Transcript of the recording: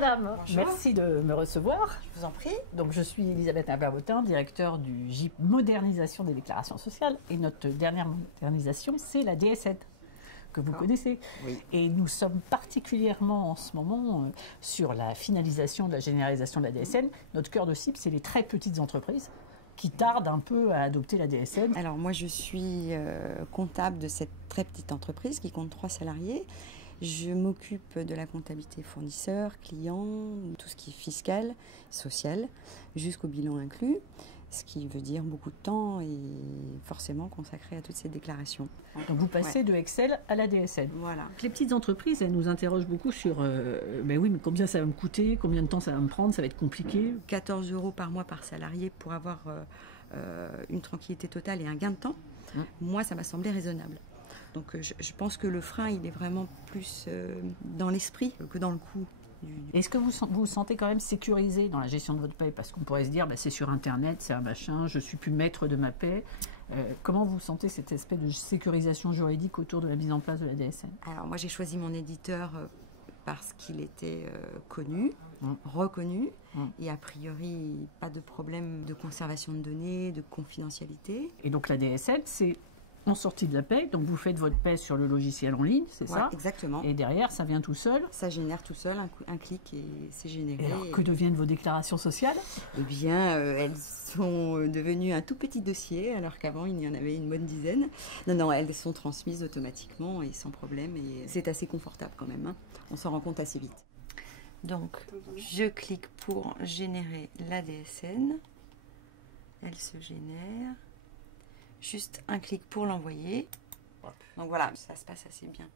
madame. Bonjour. Merci de me recevoir. Je vous en prie. Donc je suis Elisabeth Imbert-Bottin, directeur du GIP Modernisation des déclarations sociales. Et notre dernière modernisation, c'est la DSN, que vous connaissez. Oui. Et nous sommes particulièrement en ce moment sur la finalisation de la généralisation de la DSN. Notre cœur de cible, c'est les très petites entreprises qui tardent un peu à adopter la DSN. Alors moi je suis comptable de cette très petite entreprise qui compte 3 salariés. Je m'occupe de la comptabilité fournisseur, client, tout ce qui est fiscal, social, jusqu'au bilan inclus, ce qui veut dire beaucoup de temps et forcément consacré à toutes ces déclarations. Donc vous passez de Excel à la DSN. Voilà. Les petites entreprises, elles nous interrogent beaucoup sur ben oui, mais combien ça va me coûter, combien de temps ça va me prendre, ça va être compliqué. 14 € par mois par salarié pour avoir une tranquillité totale et un gain de temps. Moi, ça m'a semblé raisonnable. Donc je pense que le frein, il est vraiment plus dans l'esprit que dans le coût. Est-ce que vous vous sentez quand même sécurisé dans la gestion de votre paie? Parce qu'on pourrait se dire, bah, c'est sur Internet, c'est un machin, je suis plus maître de ma paie. Comment vous sentez cet aspect de sécurisation juridique autour de la mise en place de la DSN? Alors moi, j'ai choisi mon éditeur parce qu'il était connu, reconnu, et a priori, pas de problème de conservation de données, de confidentialité. Et donc la DSN, c'est en sortie de la paie, donc vous faites votre paie sur le logiciel en ligne, c'est ça? Exactement. Et derrière, ça vient tout seul? Ça génère tout seul, un clic et c'est généré. Et alors, que deviennent vos déclarations sociales? Eh bien, elles sont devenues un tout petit dossier, alors qu'avant, il y en avait une bonne dizaine. Non, elles sont transmises automatiquement et sans problème. Et c'est assez confortable quand même, hein. On s'en rend compte assez vite. Donc, je clique pour générer la DSN. Elle se génère. Juste un clic pour l'envoyer. Donc voilà, ça se passe assez bien.